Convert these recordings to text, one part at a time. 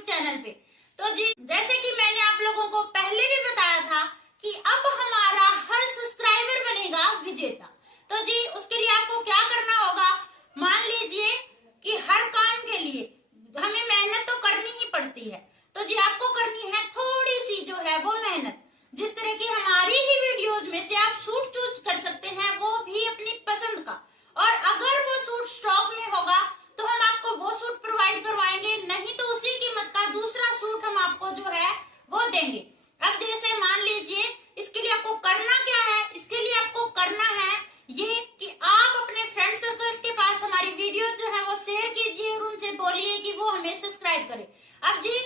YouTube channel पे। तो जी जैसे कि मैंने आप लोगों को पहले भी बताया था कि अब हमारा हर सब्सक्राइबर बनेगा विजेता। तो जी उसके लिए आपको क्या करना होगा, मान लीजिए कि हर काम के लिए हमें मेहनत तो करनी ही पड़ती है। तो जी आपको करनी है थोड़ी सी जो है वो मेहनत। जिस तरह की हमारी ही वीडियोज में से आप सूट चूज कर सकते हैं, वो भी अपनी पसंद का, और अगर वो सूट स्टॉक में होगा तो हम आपको वो सूट प्रोवाइड करवाएंगे, नहीं तो उसी कीमत का दूसरा सूट हम आपको जो है वो देंगे। अब जैसे मान लीजिए, इसके लिए आपको करना क्या है, इसके लिए आपको करना है ये कि आप अपने फ्रेंड सर्कल्स के पास हमारी वीडियो जो है वो शेयर कीजिए और उनसे बोलिए कि वो हमें सब्सक्राइब करें। अब जी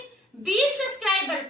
20 सब्सक्राइबर,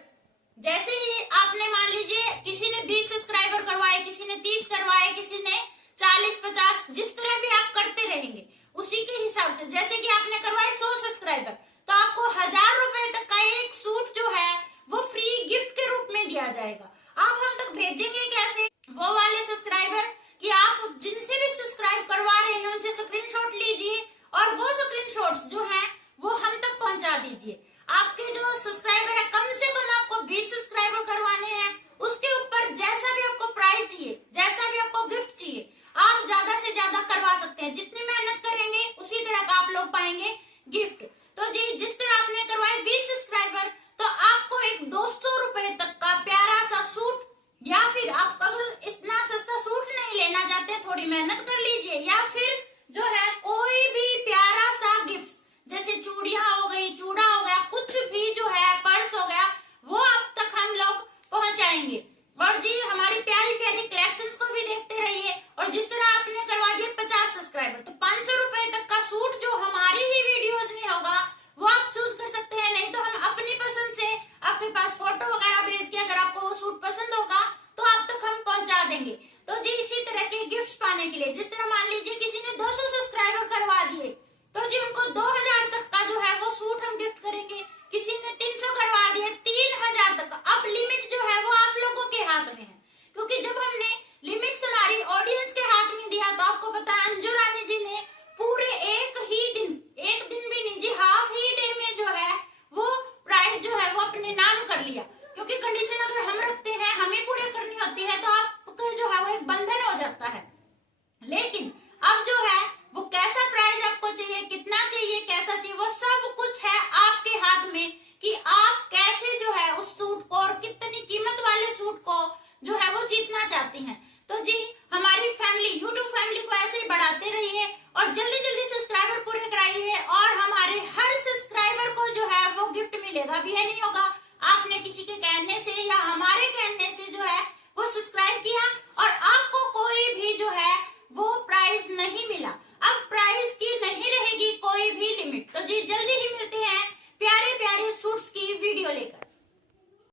जैसे ही आपने मान लीजिए किसी ने 20 सब्सक्राइबर करवाए, किसी ने 30 करवाए, किसी ने 40-50, जिस तरह भी आप करते रहेंगे उसी के हिसाब से। जैसे कि आपने करवाए 100 सब्सक्राइबर, तो आपको 1000 रुपए तक का एक सूट जो है वो फ्री गिफ्ट के रूप में दिया जाएगा। आप हम तक भेजेंगे कैसे, वो वाले सब्सक्राइबर कि आप जिनसे भी सब्सक्राइब करवा रहे हैं उनसे स्क्रीनशॉट लीजिए और वो स्क्रीनशॉट्स जो हैं वो हम तक पहुंचा दीजिए। आपके जो सब्सक्राइबर है, कम से कम आपको 20 सब्सक्राइबर करवाने हैं, उसके ऊपर जैसा भी आपको प्राइस चाहिए, जैसा भी आपको गिफ्ट चाहिए, आप ज्यादा से ज्यादा करवा सकते हैं। जितनी मेहनत करेंगे उसी तरह का आप लोग पाएंगे गिफ्ट। तो जी जिस तरह आपने करवाए 20 सब्सक्राइबर, तो आपको एक 200 रुपए तक का प्यारा सा सूट, या फिर आप अगर इतना सस्ता सूट नहीं लेना चाहते, थोड़ी मेहनत कर लीजिए, या फिर जो है कोई भी प्यारा सा गिफ्ट, जैसे चूड़ियां हो गई, चूड़ा हो गया, कुछ भी जो है पर्स हो गया, वो आप तक हम लोग पहुंचाएंगे। और जी हमारी प्यारी प्यारी कलेक्शंस को भी देखते रहिए। और जिस तरह आपने करवा दिए 50 सब्सक्राइबर, तो 500 रुपए तक का सूट जो हमारी ही वीडियोज में होगा वो आप चूज कर सकते हैं। नहीं तो हम अपनी पसंद से आपके पास फोटो वगैरह भेज के, अगर आपको वो सूट पसंद होगा तो आप तक हम पहुंचा देंगे। तो जी इसी तरह के गिफ्ट पाने के लिए, जिस तरह मान लीजिए किसी ने 200 सब्सक्राइबर करवा दिए, तो जी उनको 2000 तक का जो है वो सूट हम गिफ्ट करेंगे। किसी ने 300 करवा दिए, 3000 तक का। अब लिमिट जो है वो आप लोगों के हाथ में है, क्योंकि जब हमने लिमिट्स हमारी ऑडियंस के हाथ में दिया, तो आपको पता है अंजू रानी जी ने पूरे एक दिन भी नहीं जी, हाफ ही डे में जो है वो प्राइस जो है वो अपने नाम कर लिया। क्योंकि कंडीशन अगर हम रखते हैं, हमें पूरे करनी होती है, तो आपका जो है वो एक बंधन हो जाता है। लेकिन अब जो है वो कैसा प्राइस आपको चाहिए, कितना चाहिए, कैसा चाहिए, वो सब कुछ है आपके हाथ में कि आप कैसे जो है उस सूट को और कितनी कीमत वाले सूट को जो है वो जीतना चाहती हैं। तो जी हमारी फैमिली, यूट्यूब फैमिली को ऐसे ही बढ़ाते रहिए और जल्दी जल्दी सब्सक्राइबर पूरे कराइए। और हमारे हर सब्सक्राइबर को जो है वो गिफ्ट मिलेगा, भी है नहीं होगा, आपने किसी के कहने से या हमारे कहने से जो है वो सब्सक्राइब किया और आपको कोई भी जो है वो प्राइस नहीं मिला। अब प्राइस की नहीं रहेगी कोई भी लिमिट। तो जी जल्दी